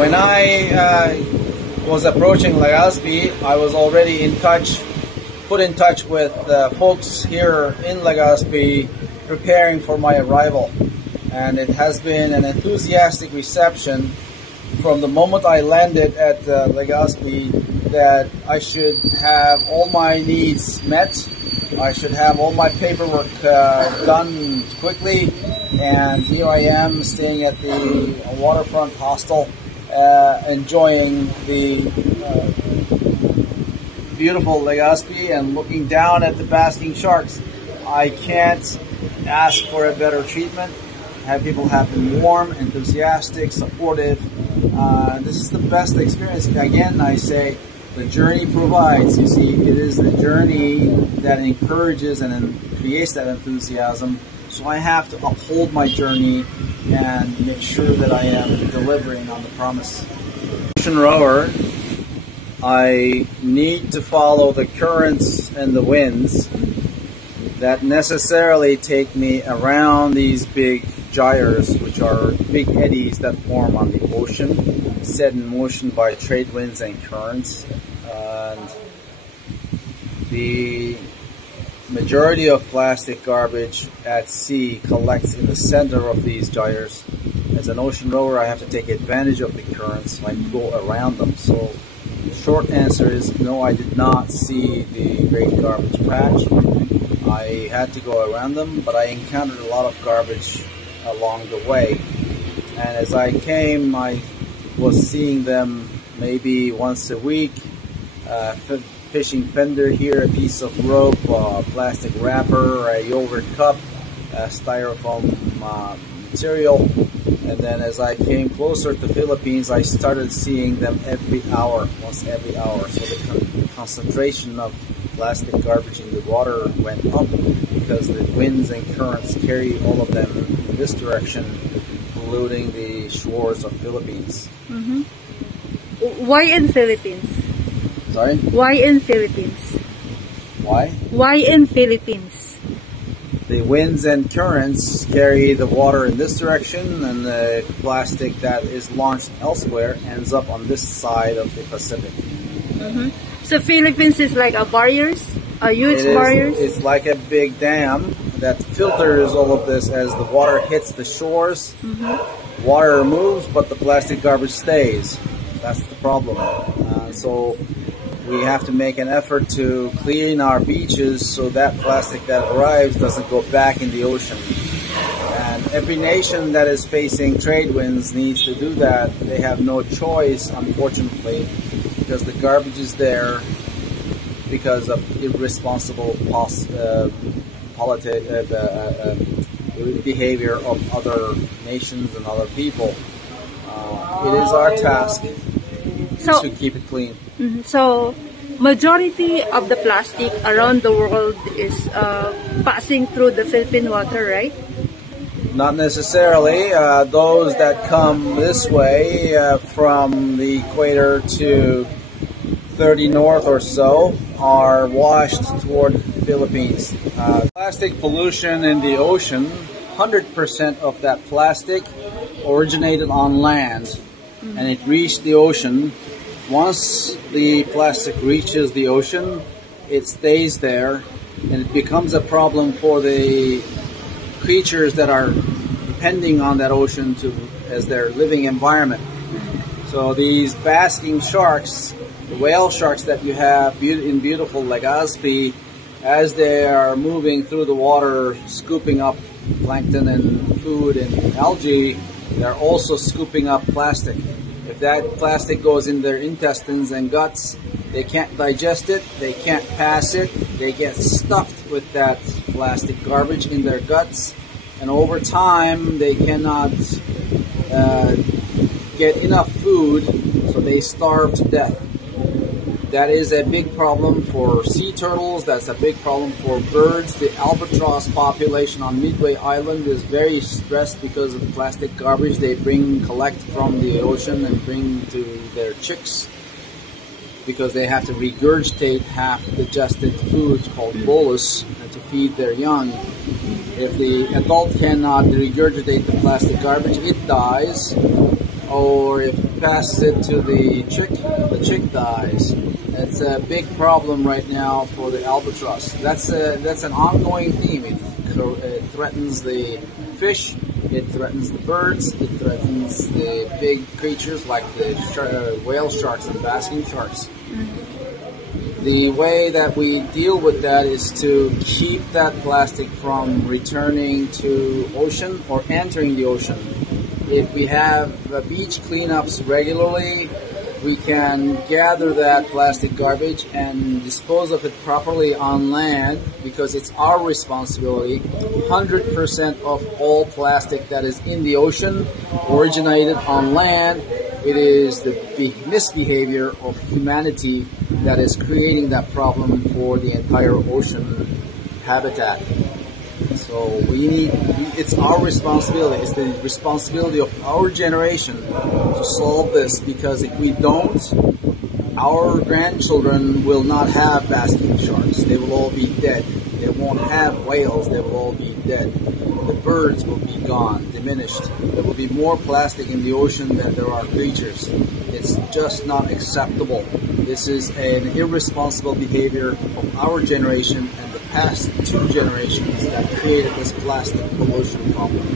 When I was approaching Legazpi, I was already put in touch with folks here in Legazpi preparing for my arrival. And it has been an enthusiastic reception from the moment I landed at Legazpi that I should have all my needs met. I should have all my paperwork done quickly. And here I am staying at the waterfront hostel, enjoying the beautiful Legazpi and looking down at the basking sharks. I can't ask for a better treatment. People have been warm, enthusiastic, supportive. This is the best experience. Again, I say the journey provides. You see, it is the journey that encourages and creates that enthusiasm. So I have to uphold my journey and make sure that I am delivering on the promise. Ocean rower, I need to follow the currents and the winds that necessarily take me around these big gyres, which are big eddies that form on the ocean, set in motion by trade winds and currents. And the majority of plastic garbage at sea collects in the center of these gyres. As an ocean rower, I have to take advantage of the currents. I go around them. So the short answer is no, I did not see the great garbage patch. I had to go around them, but I encountered a lot of garbage along the way. And as I came, I was seeing them maybe once a week. Fishing fender here, a piece of rope, a plastic wrapper, a yogurt cup, a styrofoam material. And then as I came closer to the Philippines, I started seeing them every hour, once every hour. So the concentration of plastic garbage in the water went up because the winds and currents carry all of them in this direction, polluting the shores of Philippines. Mm-hmm. Why in Philippines? Sorry? Why in Philippines? Why? Why in Philippines? The winds and currents carry the water in this direction, and the plastic that is launched elsewhere ends up on this side of the Pacific. Mm-hmm. So Philippines is like a barriers, a huge barriers? It's like a big dam that filters all of this as the water hits the shores. Mm-hmm. Water moves, but the plastic garbage stays. That's the problem. So we have to make an effort to clean our beaches so that plastic that arrives doesn't go back in the ocean. And every nation that is facing trade winds needs to do that. They have no choice, unfortunately, because the garbage is there because of irresponsible behavior of other nations and other people. It is our task to keep it clean. Mm-hmm. So, majority of the plastic around the world is passing through the Philippine water, right? Not necessarily. Those that come this way from the equator to 30 north or so are washed toward the Philippines. Plastic pollution in the ocean, 100% of that plastic originated on land, and it reached the ocean. Once the plastic reaches the ocean, it stays there, and it becomes a problem for the creatures that are depending on that ocean as their living environment. So these basking sharks, the whale sharks that you have in beautiful Legazpi, as they are moving through the water, scooping up plankton and food and algae, they're also scooping up plastic. If that plastic goes in their intestines and guts, they can't digest it, they can't pass it, they get stuffed with that plastic garbage in their guts, and over time they cannot get enough food, so they starve to death. That is a big problem for sea turtles. That's a big problem for birds. The albatross population on Midway Island is very stressed because of plastic garbage they collect from the ocean and bring to their chicks, because they have to regurgitate half-digested food called bolus to feed their young. If the adult cannot regurgitate the plastic garbage, it dies. or if it passes it to the chick dies. It's a big problem right now for the albatross. That's an ongoing theme. It threatens the fish, it threatens the birds, it threatens the big creatures like the whale sharks and basking sharks. The way that we deal with that is to keep that plastic from returning to ocean or entering the ocean. If we have beach cleanups regularly, we can gather that plastic garbage and dispose of it properly on land, because it's our responsibility. 100% of all plastic that is in the ocean originated on land. It is the misbehavior of humanity that is creating that problem for the entire ocean habitat. So it's our responsibility, it's the responsibility of our generation to solve this, because if we don't, our grandchildren will not have basking sharks. They will all be dead. They won't have whales. They will all be dead. The birds will be gone, diminished. There will be more plastic in the ocean than there are creatures. It's just not acceptable. This is an irresponsible behavior of our generation and the past 2 generations that created this plastic pollution problem.